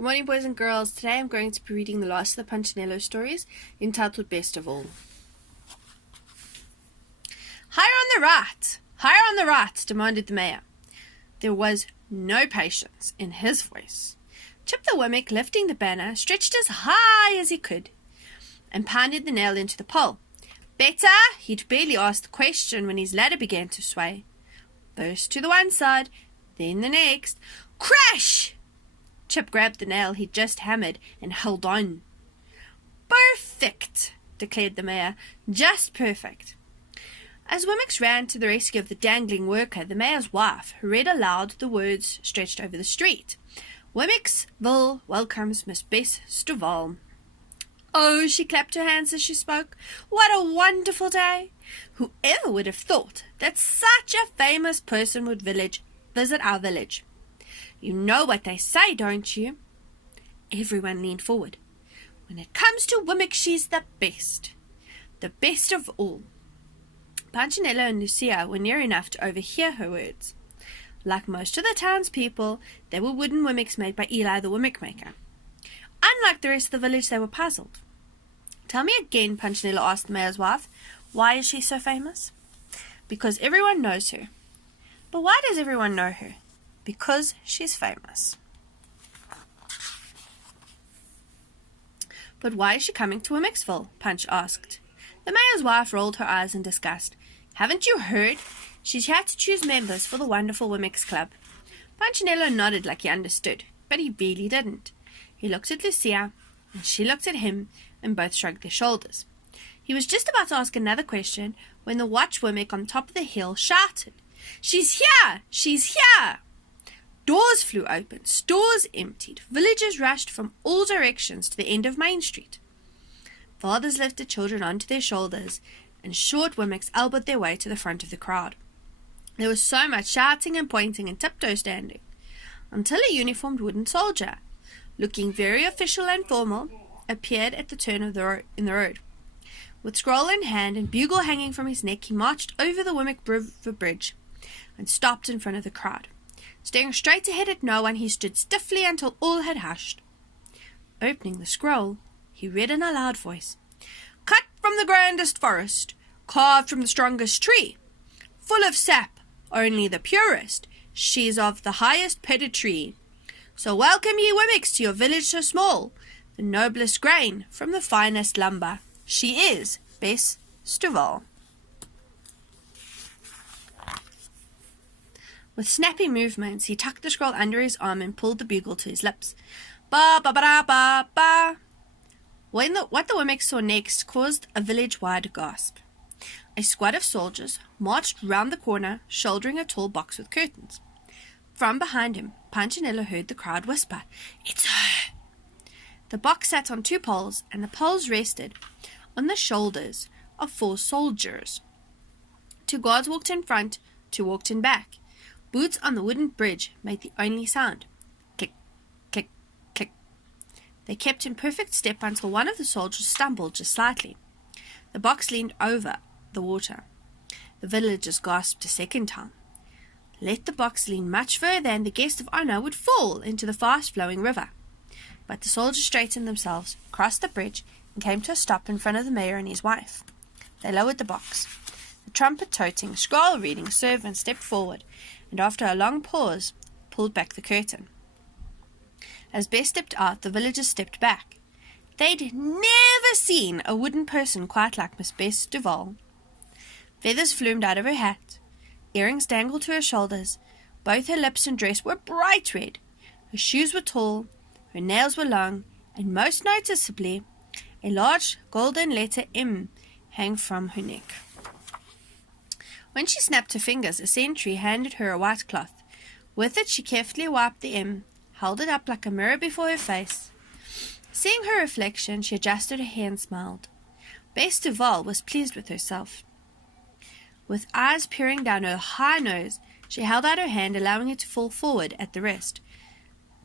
Good morning, boys and girls. Today I'm going to be reading the last of the Punchinello stories, entitled Best of All. Higher on the right! Higher on the right! Demanded the mayor. There was no patience in his voice. Chip the Wemmick, lifting the banner, stretched as high as he could and pounded the nail into the pole. Better! He'd barely asked the question when his ladder began to sway. First to the one side, then the next. Crash! Chip grabbed the nail he'd just hammered and held on. Perfect, declared the mayor. Just perfect. As Wemmick ran to the rescue of the dangling worker, the mayor's wife read aloud the words stretched over the street. Wemmicksville welcomes Miss Bess Duval. Oh, she clapped her hands as she spoke. What a wonderful day! Whoever would have thought that such a famous person would visit our village? You know what they say, don't you? Everyone leaned forward. When it comes to Wemmick, she's the best of all. Punchinello and Lucia were near enough to overhear her words. Like most of the townspeople, they were wooden Wemmicks made by Eli the Wemmick maker. Unlike the rest of the village, they were puzzled. Tell me again, Punchinello asked the mayor's wife, why is she so famous? Because everyone knows her. But why does everyone know her? Because she's famous. But why is she coming to Wemmicksville? Punch asked. The mayor's wife rolled her eyes in disgust. Haven't you heard? She's had to choose members for the wonderful Wemmicks Club. Punchinello nodded like he understood, but he really didn't. He looked at Lucia, and she looked at him, and both shrugged their shoulders. He was just about to ask another question when the watch Wemmick on top of the hill shouted, She's here! She's here! Doors flew open, stores emptied, villagers rushed from all directions to the end of Main Street. Fathers lifted children onto their shoulders, and short Wemmicks elbowed their way to the front of the crowd. There was so much shouting and pointing and tiptoe standing, until a uniformed wooden soldier, looking very official and formal, appeared at the turn of in the road. With scroll in hand and bugle hanging from his neck, he marched over the Wemmick River Bridge and stopped in front of the crowd. Staring straight ahead at no one, he stood stiffly until all had hushed. Opening the scroll, he read in a loud voice, Cut from the grandest forest, carved from the strongest tree, full of sap, only the purest, she's of the highest pedigree. So welcome ye Wemmicks to your village so small, the noblest grain from the finest lumber. She is Bess Duval. With snappy movements, he tucked the scroll under his arm and pulled the bugle to his lips. Ba ba ba da ba ba. What the Wemmicks saw next caused a village-wide gasp. A squad of soldiers marched round the corner, shouldering a tall box with curtains. From behind him, Punchinello heard the crowd whisper, It's her! The box sat on two poles, and the poles rested on the shoulders of 4 soldiers. 2 guards walked in front, 2 walked in back. Boots on the wooden bridge made the only sound. Click, click, click. They kept in perfect step until one of the soldiers stumbled just slightly. The box leaned over the water. The villagers gasped a second time. Let the box lean much further and the guest of honor would fall into the fast-flowing river. But the soldiers straightened themselves, crossed the bridge, and came to a stop in front of the mayor and his wife. They lowered the box. The trumpet-toting, scroll-reading servant stepped forward, and after a long pause, pulled back the curtain. As Bess stepped out, the villagers stepped back. They'd never seen a wooden person quite like Miss Bess Duval. Feathers flumed out of her hat. Earrings dangled to her shoulders. Both her lips and dress were bright red. Her shoes were tall. Her nails were long. And most noticeably, a large golden letter M hung from her neck. When she snapped her fingers, a sentry handed her a white cloth. With it she carefully wiped the M, held it up like a mirror before her face. Seeing her reflection, she adjusted her hair and smiled. Bess Duval was pleased with herself. With eyes peering down her high nose, she held out her hand, allowing it to fall forward at the wrist.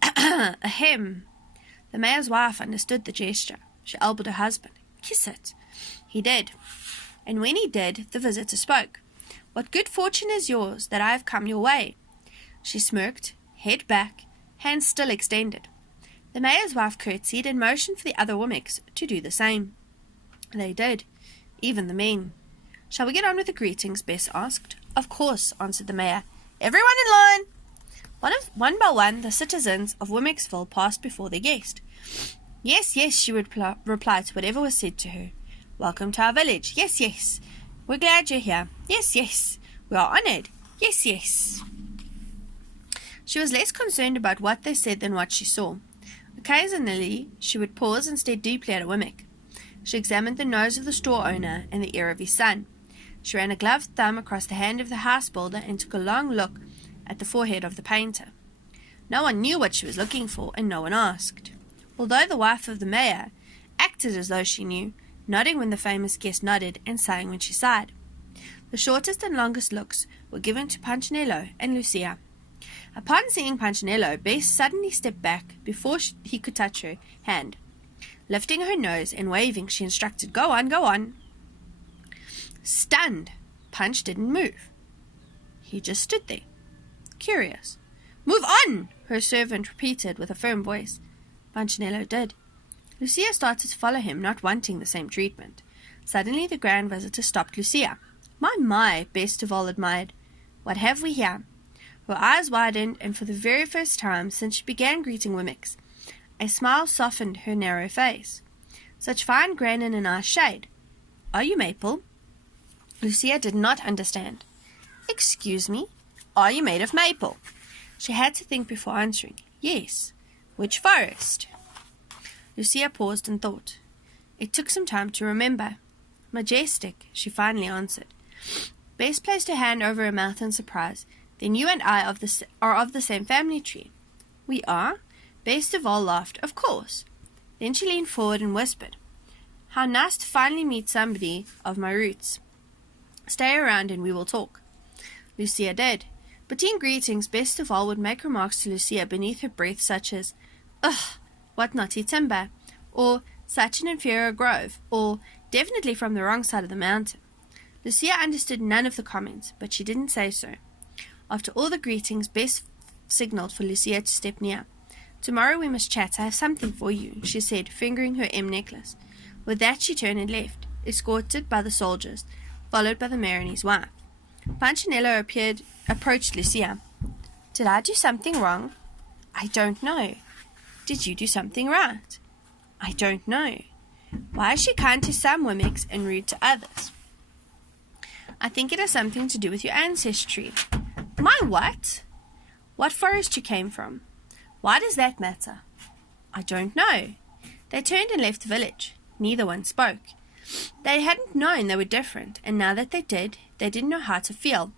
Ahem. The mayor's wife understood the gesture. She elbowed her husband. Kiss it. He did. And when he did, the visitor spoke. What good fortune is yours that I have come your way? She smirked, head back, hands still extended. The mayor's wife curtsied and motioned for the other Wommicks to do the same. They did, even the men. "Shall we get on with the greetings?" Bess asked. "Of course," answered the mayor. "Everyone in line!" One by one, the citizens of Wommicksville passed before their guest. "Yes, yes," she would reply to whatever was said to her. "Welcome to our village. Yes, yes. We're glad you're here. Yes, yes. We are honoured. Yes, yes." She was less concerned about what they said than what she saw. Occasionally, she would pause and stare deeply at a Wommick. She examined the nose of the store owner and the ear of his son. She ran a gloved thumb across the hand of the house builder and took a long look at the forehead of the painter. No one knew what she was looking for, and no one asked. Although the wife of the mayor acted as though she knew, nodding when the famous guest nodded and sighing when she sighed. The shortest and longest looks were given to Punchinello and Lucia. Upon seeing Punchinello, Bess suddenly stepped back before he could touch her hand. Lifting her nose and waving, she instructed, "Go on, go on." Stunned, Punch didn't move. He just stood there, curious. "Move on!" her servant repeated with a firm voice. Punchinello did. Lucia started to follow him, not wanting the same treatment. Suddenly the grand visitor stopped Lucia. My, Bess Duval admired. "What have we here?" Her eyes widened, and for the very first time since she began greeting Wommicks, a smile softened her narrow face. "Such fine grain and a nice shade. Are you maple?" Lucia did not understand. "Excuse me, are you made of maple?" She had to think before answering. "Yes." "Which forest?" Lucia paused and thought. It took some time to remember. "Majestic," she finally answered. Bess placed her hand over her mouth in surprise. "Then you and I are of the same family tree." "We are?" Bess Duval laughed. "Of course." Then she leaned forward and whispered, "How nice to finally meet somebody of my roots. Stay around and we will talk." Lucia did. Between greetings, Bess Duval would make remarks to Lucia beneath her breath such as, "Ugh, what knotty timber," or "such an inferior grove," or "definitely from the wrong side of the mountain." Lucia understood none of the comments, but she didn't say so. After all the greetings, Bess signaled for Lucia to step near. "Tomorrow we must chat. I have something for you," she said, fingering her necklace. With that she turned and left, escorted by the soldiers, followed by the mayor and his wife. Punchinello approached Lucia. "Did I do something wrong?" "I don't know." "Did you do something right?" "I don't know." "Why is she kind to some Wommicks and rude to others?" "I think it has something to do with your ancestry." "My what?" "What forest you came from." "Why does that matter?" "I don't know." They turned and left the village. Neither one spoke. They hadn't known they were different, and now that they did, they didn't know how to feel.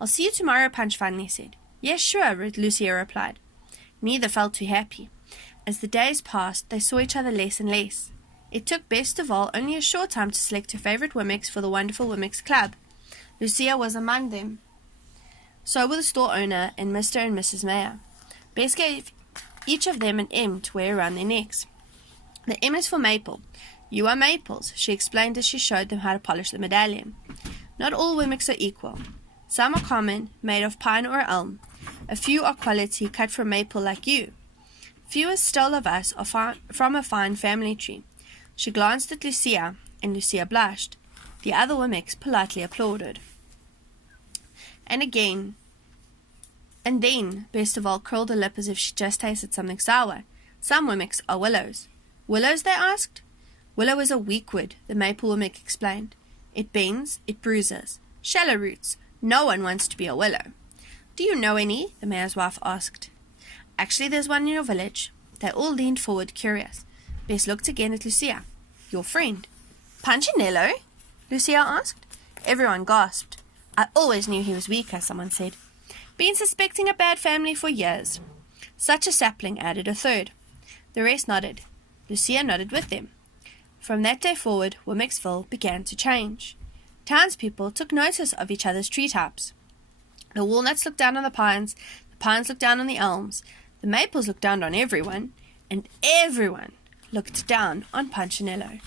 "I'll see you tomorrow," Punch finally said. "Yes, sure," Lucia replied. Neither felt too happy. As the days passed, they saw each other less and less. It took Bess Duval only a short time to select her favourite Wommicks for the wonderful Wommicks Club. Lucia was among them. So were the store owner and Mr. and Mrs. Mayer. Bess gave each of them an M to wear around their necks. "The M is for maple. You are maples," she explained as she showed them how to polish the medallion. "Not all Wommicks are equal. Some are common, made of pine or elm. A few are quality, cut from maple like you. Fewer still of us are from a fine family tree." She glanced at Lucia, and Lucia blushed. The other Wommicks politely applauded. And then Bess Duval curled her lip as if she just tasted something sour. "Some Wommicks are willows." "Willows?" they asked. "Willow is a weak wood," the maple Wommick explained. "It bends, it bruises. Shallow roots. No one wants to be a willow." "Do you know any?" the mayor's wife asked. "Actually, there's one in your village." They all leaned forward, curious. Bess looked again at Lucia. "Your friend." "Punchinello?" Lucia asked. Everyone gasped. "I always knew he was weaker," someone said. "Been suspecting a bad family for years." "Such a sapling," added a third. The rest nodded. Lucia nodded with them. From that day forward, Wommicksville began to change. Townspeople took notice of each other's tree types. The walnuts looked down on the pines looked down on the elms, the maples looked down on everyone, and everyone looked down on Punchinello.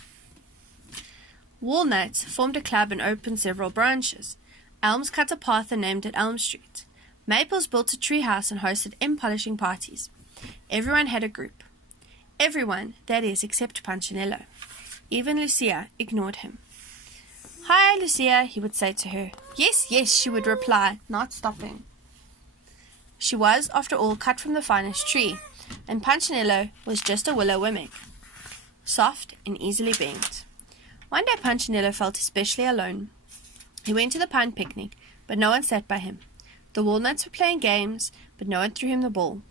Walnuts formed a club and opened several branches. Elms cut a path and named it Elm Street. Maples built a tree house and hosted M polishing parties. Everyone had a group. Everyone, that is, except Punchinello. Even Lucia ignored him. "Hi, Lucia," he would say to her. "Yes, yes," she would reply, not stopping. She was, after all, cut from the finest tree, and Punchinello was just a willow wimmick, soft and easily bent. One day Punchinello felt especially alone. He went to the pine picnic, but no one sat by him. The walnuts were playing games, but no one threw him the ball.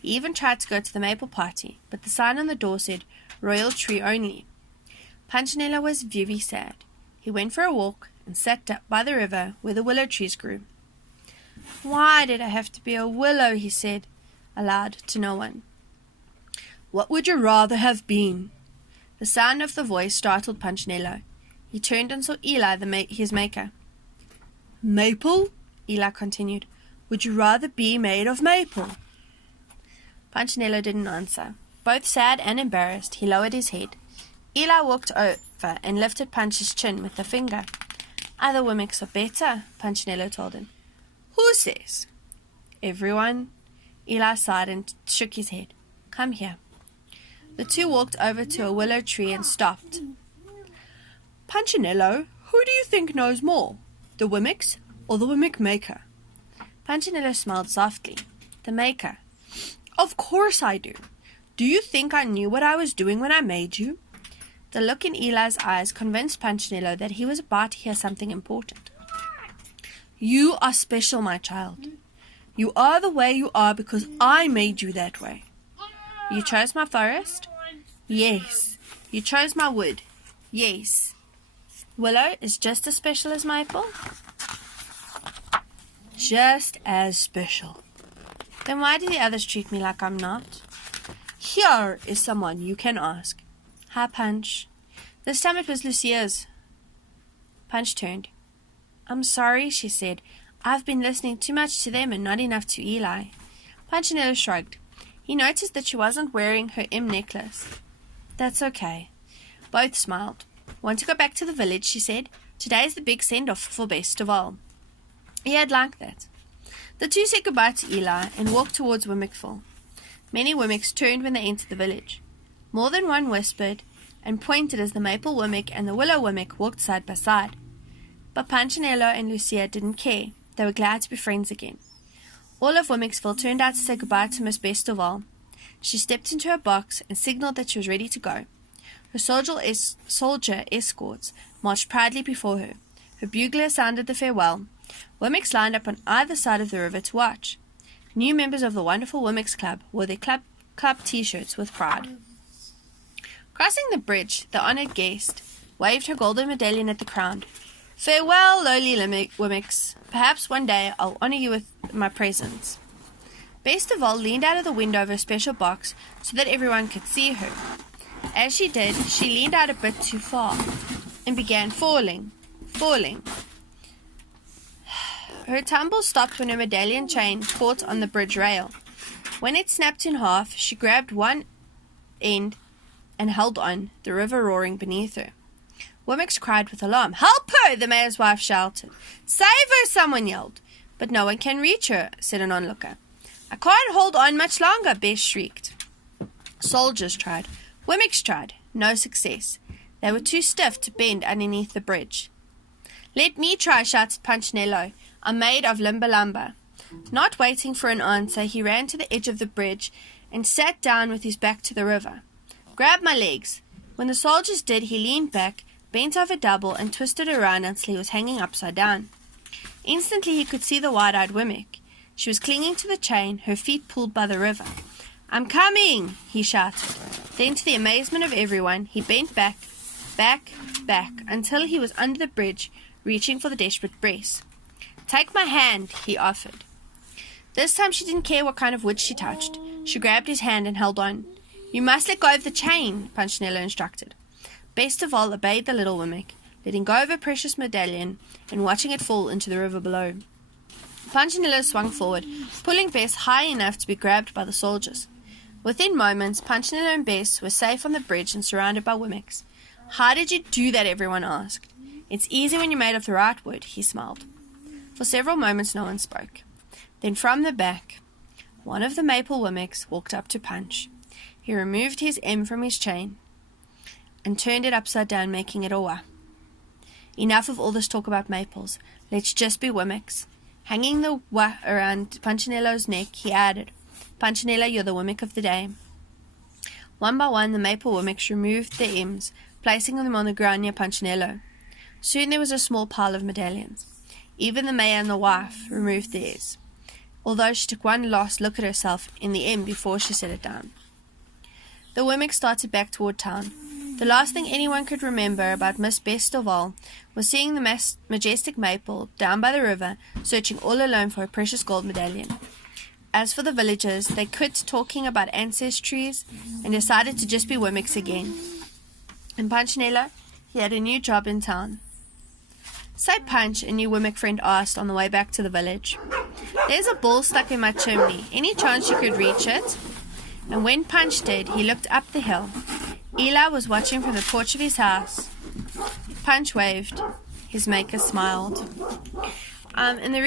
He even tried to go to the maple party, but the sign on the door said, "Royal Tree Only." Punchinello was very sad. He went for a walk and sat by the river where the willow trees grew. "Why did I have to be a willow?" he said aloud to no one. "What would you rather have been?" The sound of the voice startled Punchinello. He turned and saw Eli, his maker. "Maple?" Eli continued. "Would you rather be made of maple?" Punchinello didn't answer. Both sad and embarrassed, he lowered his head. Eli walked over and lifted Punch's chin with a finger. "Other wimmicks are better," Punchinello told him. "Who says?" "Everyone." Eli sighed and shook his head. "Come here." The two walked over to a willow tree and stopped. "Punchinello, who do you think knows more, the wimmicks or the wimmick maker?" Punchinello smiled softly. "The maker." "Of course I do. Do you think I knew what I was doing when I made you?" The look in Eli's eyes convinced Punchinello that he was about to hear something important. "You are special, my child. You are the way you are because I made you that way. You chose my forest? Yes. You chose my wood? Yes. Willow is just as special as maple? Just as special. Then why do the others treat me like I'm not? Here is someone you can ask." "Hi, Punch." This time it was Lucia's. Punch turned. "I'm sorry," she said. "I've been listening too much to them and not enough to Eli." Punchinello shrugged. He noticed that she wasn't wearing her M necklace. "That's okay." Both smiled. "Want to go back to the village?" she said. "Today's the big send-off for best of all." He had liked that. The two said goodbye to Eli and walked towards Wimmickville. Many wimmicks turned when they entered the village. More than one whispered and pointed as the maple wimmick and the willow wimmick walked side by side. But Punchinello and Lucia didn't care. They were glad to be friends again. All of Wimmicksville turned out to say goodbye to Miss Best of All. She stepped into her box and signaled that she was ready to go. Her soldier escorts marched proudly before her. Her bugler sounded the farewell. Wimmicks lined up on either side of the river to watch. New members of the wonderful Wimmicks Club wore their club T-shirts with pride. Crossing the bridge, the honoured guest waved her golden medallion at the crowd. "Farewell, lowly Wimmicks. Perhaps one day I'll honour you with my presence." Best of All leaned out of the window of her special box so that everyone could see her. As she did, she leaned out a bit too far and began falling. Her tumble stopped when her medallion chain caught on the bridge rail. When it snapped in half, she grabbed one end and held on, the river roaring beneath her. Wimmicks cried with alarm. "Help her!" the mayor's wife shouted. "Save her!" someone yelled. "But no one can reach her," said an onlooker. "I can't hold on much longer," Bess shrieked. Soldiers tried. Wimmicks tried. No success. They were too stiff to bend underneath the bridge. "Let me try," shouted Punchinello. "I'm made of lumber." Not waiting for an answer, he ran to the edge of the bridge and sat down with his back to the river. "Grab my legs." When the soldiers did, he leaned back, bent over double, and twisted around until he was hanging upside down. Instantly he could see the wide-eyed Wimmick. She was clinging to the chain, her feet pulled by the river. "I'm coming!" he shouted. Then, to the amazement of everyone, he bent back, until he was under the bridge, reaching for the desperate Bess. "Take my hand," he offered. This time she didn't care what kind of wood she touched. She grabbed his hand and held on. "You must let go of the chain," Punchinello instructed. Best of All obeyed the little Wimmick, letting go of her precious medallion and watching it fall into the river below. Punchinello swung forward, pulling Bess high enough to be grabbed by the soldiers. Within moments, Punchinello and Bess were safe on the bridge and surrounded by Wimmicks. "How did you do that?" everyone asked. "It's easy when you're made of the right wood," he smiled. For several moments no one spoke. Then from the back, one of the maple Wimmicks walked up to Punch. He removed his M from his chain and turned it upside down, making it a W. Enough of all this talk about maples. Let's just be Wimmicks. Hanging the W around Punchinello's neck, he added, Punchinello, you're the Wimmick of the day. One by one, the maple Wimmicks removed their M's, placing them on the ground near Punchinello. Soon there was a small pile of medallions. Even the mayor and the wife removed theirs, although she took one last look at herself in the M before she set it down. The Wimmicks started back toward town. The last thing anyone could remember about Miss Best of all was seeing the majestic maple down by the river, searching all alone for a precious gold medallion. As for the villagers, they quit talking about ancestries and decided to just be Wimmicks again. And Punchinello, he had a new job in town. Say, Punch, a new Wimmick friend asked on the way back to the village. There's a ball stuck in my chimney. Any chance you could reach it? And when Punch did, he looked up the hill. Eli was watching from the porch of his house. Punch waved. His maker smiled. And the